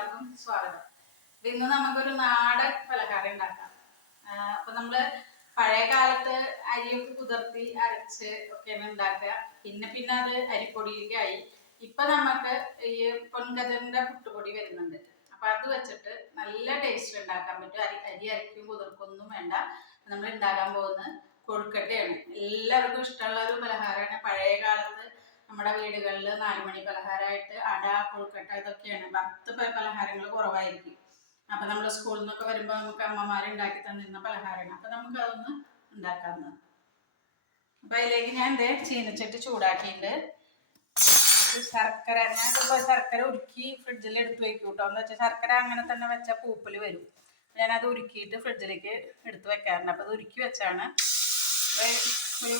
എല്ലാവർക്കും സ്വാഗതം. ഇന്ന് നമുക്കൊരു നാടൻ പലഹാരം ഉണ്ടാക്കാം. അപ്പൊ നമ്മൾ പഴയ കാലത്ത് അരിയൊക്കെ കുതിർത്തി അരച്ച് ഒക്കെയാണ് ഉണ്ടാക്കുക. പിന്നെ പിന്നെ അത് അരിപ്പൊടിയൊക്കെ ആയി. ഇപ്പൊ നമുക്ക് ഈ പൊൻകതിറിന്റെ പുട്ടുപൊടി വരുന്നുണ്ട്. അപ്പൊ അത് വെച്ചിട്ട് നല്ല ടേസ്റ്റ് ഉണ്ടാക്കാൻ പറ്റും. അരി അരി അരക്കും കുതിർക്കൊന്നും വേണ്ട. നമ്മൾ ഉണ്ടാക്കാൻ പോകുന്നത് കൊഴുക്കട്ടയാണ്. എല്ലാവർക്കും ഇഷ്ടമുള്ള ഒരു പലഹാരമാണ് പഴയ നമ്മുടെ വീടുകളിൽ നാലുമണി പലഹാരമായിട്ട് അട കൊഴുക്കട്ട ഇതൊക്കെയാണ്. പത്ത് പലഹാരങ്ങൾ കുറവായിരിക്കും. അപ്പൊ നമ്മൾ സ്കൂളിൽ നിന്നൊക്കെ വരുമ്പോൾ നമുക്ക് അമ്മമാർ ഉണ്ടാക്കി തന്നിരുന്ന പലഹാരമാണ് അപ്പൊ നമുക്ക് അതൊന്ന് ഉണ്ടാക്കാവുന്നത് അപ്പൊ അതിലേക്ക് ഞാൻ എന്തേ ചീനച്ചട്ടി ചൂടാക്കിയിട്ടുണ്ട്. ശർക്കര ഞാനിപ്പോ ശർക്കര ഉരുക്കി ഫ്രിഡ്ജിൽ എടുത്തു വെക്കും കേട്ടോ എന്ന് വെച്ചാൽ ശർക്കര അങ്ങനെ തന്നെ വെച്ച പൂപ്പിൽ വരും. ഞാനത് ഉരുക്കിയിട്ട് ഫ്രിഡ്ജിലേക്ക് എടുത്ത് വെക്കാറുണ്ട്. അപ്പൊ അത് ഉരുക്കി വെച്ചാണ് ഒരു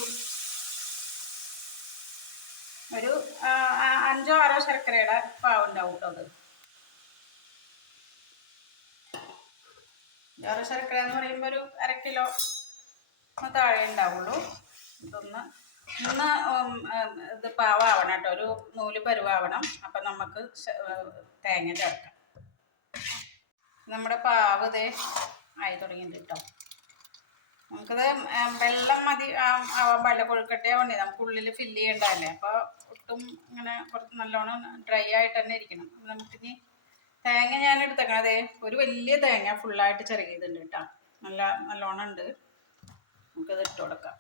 ഒരു അഞ്ചോ ആറോ ശർക്കരയുടെ പാവുണ്ടാവും കേട്ടോ അത്. ആറോ ശർക്കര എന്ന് പറയുമ്പോൾ ഒരു അര കിലോ താഴെ ഉണ്ടാവുള്ളൂ. ഇതൊന്ന് ഇന്ന് ഇത് പാവാവണം കേട്ടോ ഒരു നൂൽ പരുവാവണം. അപ്പം നമുക്ക് തേങ്ങ ചേർക്കാം. നമ്മുടെ പാവ് ഇതേ ആയി തുടങ്ങിയിട്ടുണ്ട് കേട്ടോ നമുക്കത് വെള്ളം മതി ആവാൻ പാടില്ല കൊഴുക്കട്ടയെ വേണ്ടി നമുക്ക് ഉള്ളിൽ ഫില്ല് ചെയ്യണ്ടല്ലേ അപ്പോൾ ഒട്ടും ഇങ്ങനെ കുറച്ച് നല്ലോണം ഡ്രൈ ആയിട്ട് തന്നെ ഇരിക്കണം. നമുക്ക് നമുക്കിനി തേങ്ങ ഞാൻ എടുത്തേക്കണം അതെ ഒരു വലിയ തേങ്ങ ഫുള്ളായിട്ട് ചെറുകിയതുണ്ട് കേട്ടോ. നല്ല നല്ലോണം ഉണ്ട്. നമുക്കത് ഇട്ട് കൊടുക്കാം.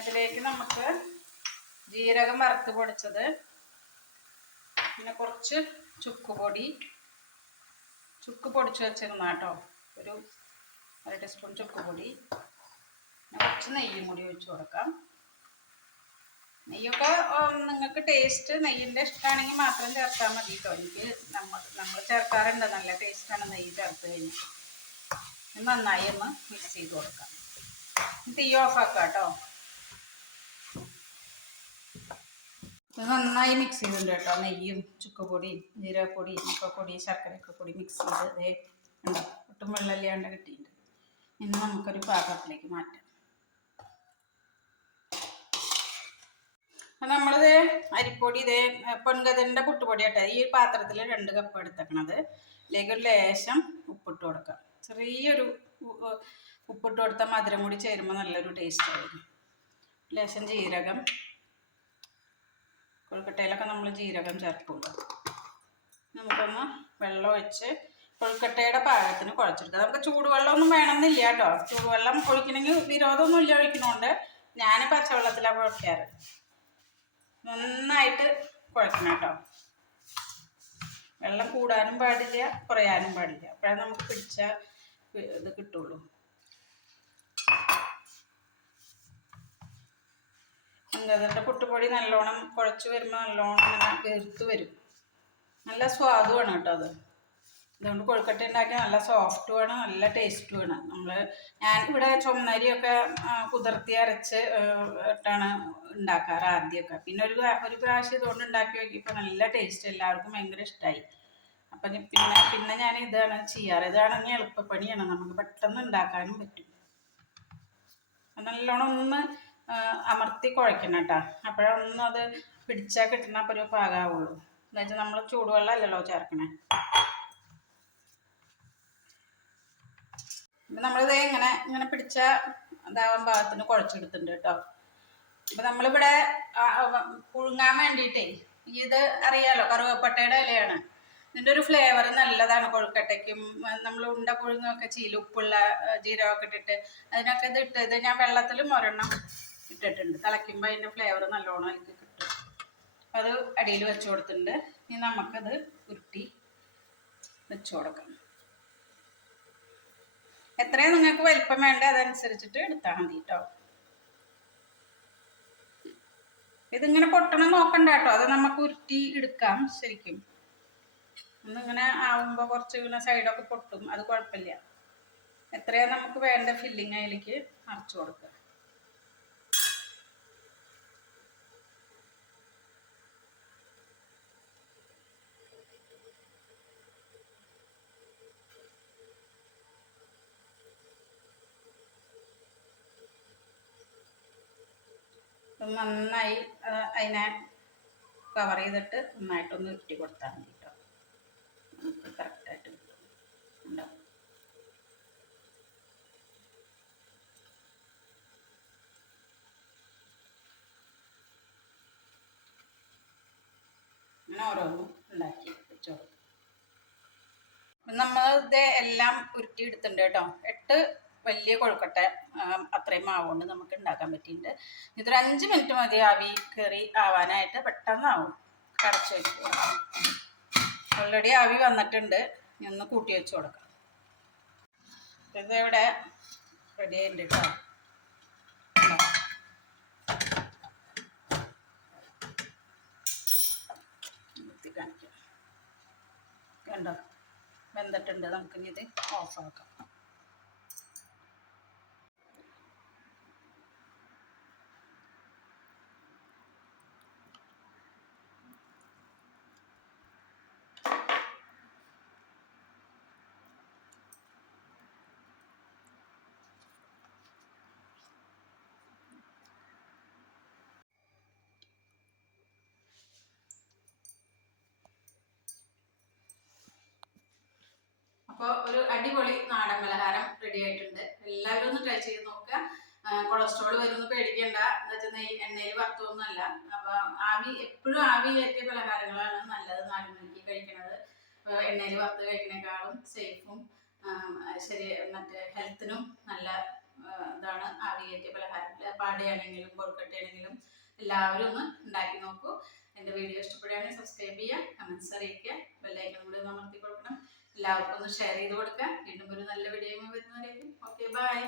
അതിലേക്ക് നമുക്ക് ജീരകം വറുത്ത് പൊടിച്ചത്. പിന്നെ കുറച്ച് ചുക്കുപൊടി ചുക്ക് പൊടിച്ച് വെച്ചിരുന്ന കേട്ടോ. ഒരു അര ടീസ്പൂൺ ചുക്ക് പൊടി. കുറച്ച് നെയ്യും കൂടി ഒഴിച്ച് കൊടുക്കാം. നെയ്യൊക്കെ നിങ്ങൾക്ക് ടേസ്റ്റ് നെയ്യിന്റെ ഇഷ്ടമാണെങ്കിൽ മാത്രം ചേർത്താൽ മതി കേട്ടോ എനിക്ക് നമ്മൾ നമ്മൾ ചേർക്കാറുണ്ട്. നല്ല ടേസ്റ്റാണ് നെയ്യ് ചേർത്ത് കഴിഞ്ഞാൽ നന്നായി ഒന്ന് മിക്സ് ചെയ്ത് കൊടുക്കാം. തീ ഓഫ് ആക്കാം കേട്ടോ ഇത് നന്നായി മിക്സ് ചെയ്തിട്ടുണ്ട് കേട്ടോ. നെയ്യും ചുക്കപ്പൊടിയും ജീരകപ്പൊടിയും ഉപ്പപ്പൊടി ശർക്കരയൊക്കെ പൊടി മിക്സ് ചെയ്ത് അതേ ഉണ്ടോ ഒട്ടും വെള്ളമില്ലാണ്ട് കിട്ടിയിട്ടുണ്ട്. ഇനി നമുക്കൊരു പാത്രത്തിലേക്ക് മാറ്റാം. നമ്മളിത് അരിപ്പൊടി ഇതേ പൊൻകതിന്റെ പുട്ടുപൊടി ആട്ടെ ഈ പാത്രത്തിൽ രണ്ട് കപ്പ് എടുത്തേക്കണത്. ഇതിലേക്ക് ഒരു ലേശം ഉപ്പിട്ട് കൊടുക്കാം. ചെറിയൊരു ഉപ്പിട്ട് കൊടുത്താൽ മധുരം കൂടി ചേരുമ്പോൾ നല്ലൊരു ടേസ്റ്റ് ആയിരിക്കും. ലേശം ജീരകം കൊഴുക്കട്ടയിലൊക്കെ നമ്മൾ ജീരകം ചേർക്കുള്ളൂ നമുക്കൊന്ന് വെള്ളം ഒഴിച്ച് കൊഴുക്കട്ടയുടെ പാകത്തിന് കുഴച്ചെടുക്കാം. നമുക്ക് ചൂടുവെള്ളമൊന്നും വേണമെന്നില്ല കേട്ടോ. ചൂടുവെള്ളം ഒഴിക്കണമെങ്കിൽ വിരോധമൊന്നും ഇല്ല ഒഴിക്കണോണ്ട് ഞാൻ പച്ചവെള്ളത്തിലാണ് കുഴക്കാറ്. നന്നായിട്ട് കുഴക്കണം കേട്ടോ. വെള്ളം കൂടാനും പാടില്ല കുറയാനും പാടില്ല. അപ്പോഴേ നമുക്ക് പിടിച്ച ഇത് കിട്ടുള്ളൂ. അതിന്റെ പുട്ടുപൊടി നല്ലോണം കുഴച്ച് വരുമ്പോൾ നല്ലോണം ഇങ്ങനെ വീർത്ത് വരും. നല്ല സ്വാദുമാണ് കേട്ടോ അത്. അതുകൊണ്ട് കൊഴുക്കട്ട ഉണ്ടാക്കി നല്ല സോഫ്റ്റ് സോഫ്റ്റുമാണ് നല്ല ടേസ്റ്റുമാണ് നമ്മൾ ഞാൻ ഇവിടെ ചുമന്നരിയൊക്കെ കുതിർത്തി അരച്ച് ഇട്ടാണ് ഉണ്ടാക്കാറ് ആദ്യമൊക്കെ. പിന്നെ ഒരു ഒരു പ്രാവശ്യം ഇതുകൊണ്ട് ഉണ്ടാക്കി നോക്കിയപ്പോൾ നല്ല ടേസ്റ്റ് എല്ലാവർക്കും ഭയങ്കര ഇഷ്ടമായി അപ്പം പിന്നെ പിന്നെ ഞാൻ ഇതാണ് ചെയ്യാറ്. ഇതാണെങ്കിൽ എളുപ്പപ്പണിയാണ്. നമുക്ക് പെട്ടെന്ന് ഉണ്ടാക്കാനും പറ്റും. നല്ലോണം ഒന്ന് അമർത്തി കുഴക്കണം കേട്ടോ. അപ്പോഴൊന്നും അത് പിടിച്ചാൽ കിട്ടുന്ന ഒരു പാകാവുള്ളൂ. എന്നുവെച്ചാൽ നമ്മൾ ചൂടുവെള്ളം അല്ലല്ലോ ചേർക്കണേ. ഇപ്പം നമ്മളിത് ഇങ്ങനെ ഇങ്ങനെ പിടിച്ച ഇതാവാൻ ഭാഗത്തിന് കുഴച്ചെടുത്തിട്ടുണ്ട് കേട്ടോ. ഇപ്പം നമ്മളിവിടെ പുഴുങ്ങാൻ വേണ്ടിയിട്ടേ ഇത് അറിയാലോ കറുവപ്പട്ടയുടെ ഇലയാണ്. ഇതിന്റെ ഒരു ഫ്ലേവർ നല്ലതാണ് കൊഴുക്കട്ടയ്ക്കും നമ്മൾ ഉണ്ട പുഴുങ്ങൊക്കെ ചെയ്യില്ല ഉപ്പുള്ള ജീരകമൊക്കെ ഇട്ടിട്ട്. അതിനൊക്കെ ഇത് ഇട്ട് ഇത് ഞാൻ വെള്ളത്തിൽ ഒരെണ്ണം ഇട്ടിട്ടുണ്ട്. തിളയ്ക്കുമ്പോൾ അതിന്റെ ഫ്ലേവർ നല്ലോണം എനിക്ക് കിട്ടും. അത് അടിയിൽ വെച്ച് കൊടുത്തിട്ടുണ്ട്. ഇനി നമുക്കത് ഉരുട്ടി വെച്ച് കൊടുക്കണം എത്രയും നിങ്ങൾക്ക് വലിപ്പം വേണ്ട അതനുസരിച്ചിട്ട് എടുത്താൽ മതി കേട്ടോ ഇതിങ്ങനെ പൊട്ടണം നോക്കണ്ട കേട്ടോ അത് നമുക്ക് ഉരുട്ടി എടുക്കാം ശരിക്കും. ഒന്നിങ്ങനെ ആവുമ്പോൾ കുറച്ച് ഇങ്ങനെ സൈഡൊക്കെ പൊട്ടും. അത് കുഴപ്പമില്ല. എത്രയാ നമുക്ക് വേണ്ട ഫില്ലിങ് അതിലേക്ക് നിറച്ച് കൊടുക്കുക. നന്നായി അതിനെ കവർ ചെയ്തിട്ട് നന്നായിട്ടൊന്ന് ഇട്ടി കൊടുത്താൽ മതി കേട്ടോ നമുക്ക് കറക്റ്റായിട്ട് കിട്ടും. ഉണ്ടാവും അങ്ങനെ ഓരോന്നും ഉണ്ടാക്കി വെച്ചോളൂ നമ്മൾ ഇത് എല്ലാം ഉരുട്ടി എടുത്തിട്ടുണ്ട് കേട്ടോ എട്ട് വലിയ കൊഴുക്കട്ട അത്രയും മാവുകൊണ്ട് നമുക്ക് ഉണ്ടാക്കാൻ പറ്റിയിട്ടുണ്ട്. ഇതൊരു അഞ്ച് മിനിറ്റ് മതി ആവി കയറി ആവാനായിട്ട് പെട്ടെന്നാവും. കടച്ചു വെച്ച് ഓൾറെഡി ആവി വന്നിട്ടുണ്ട്. ഒന്ന് കൂട്ടി വെച്ച് കൊടുക്കാം. ഇത് ഇവിടെ റെഡി ആയിട്ടുണ്ട് കേട്ടോ കാണിക്കാം. കണ്ടോ? വെന്തിട്ടുണ്ട്. നമുക്കിനി ഇത് ഓഫാക്കാം അപ്പോൾ ഒരു അടിപൊളി നാടൻ പലഹാരം റെഡി ആയിട്ടുണ്ട്. എല്ലാവരും ഒന്ന് ട്രൈ ചെയ്ത് നോക്കുക. കൊളസ്ട്രോൾ വരുമെന്ന് പേടിക്കണ്ട. എന്ന് വെച്ചാൽ നെയ് എണ്ണയിൽ വറുത്തൊന്നുമല്ല അപ്പൊ ആവി എപ്പോഴും ആവിയിലേറ്റിയ പലഹാരങ്ങളാണ് നല്ലത് നാല് മണിക്ക് കഴിക്കുന്നത് അപ്പോൾ എണ്ണയിൽ വറുത്ത് കഴിക്കുന്നേക്കാളും സേഫും ശരി മറ്റേ ഹെൽത്തിനും നല്ല ഇതാണ് ആവിയേറ്റിയ പലഹാരങ്ങൾ പാടയാണെങ്കിലും കൊഴുക്കട്ടയാണെങ്കിലും എല്ലാവരും ഒന്ന് ഉണ്ടാക്കി നോക്കൂ. എന്റെ വീഡിയോ ഇഷ്ടപ്പെടുകയാണെങ്കിൽ സബ്സ്ക്രൈബ് ചെയ്യുക കമൻസ് അറിയിക്കുക ബെല്ലൈക്കൺ കൂടി ഒന്ന് അമർത്തി കൊടുക്കണം. എല്ലാവർക്കും ഒന്ന് ഷെയർ ചെയ്ത് കൊടുക്കുക വീണ്ടും ഒരു നല്ല വീഡിയോ വരുന്നവരേക്കും. Okay bye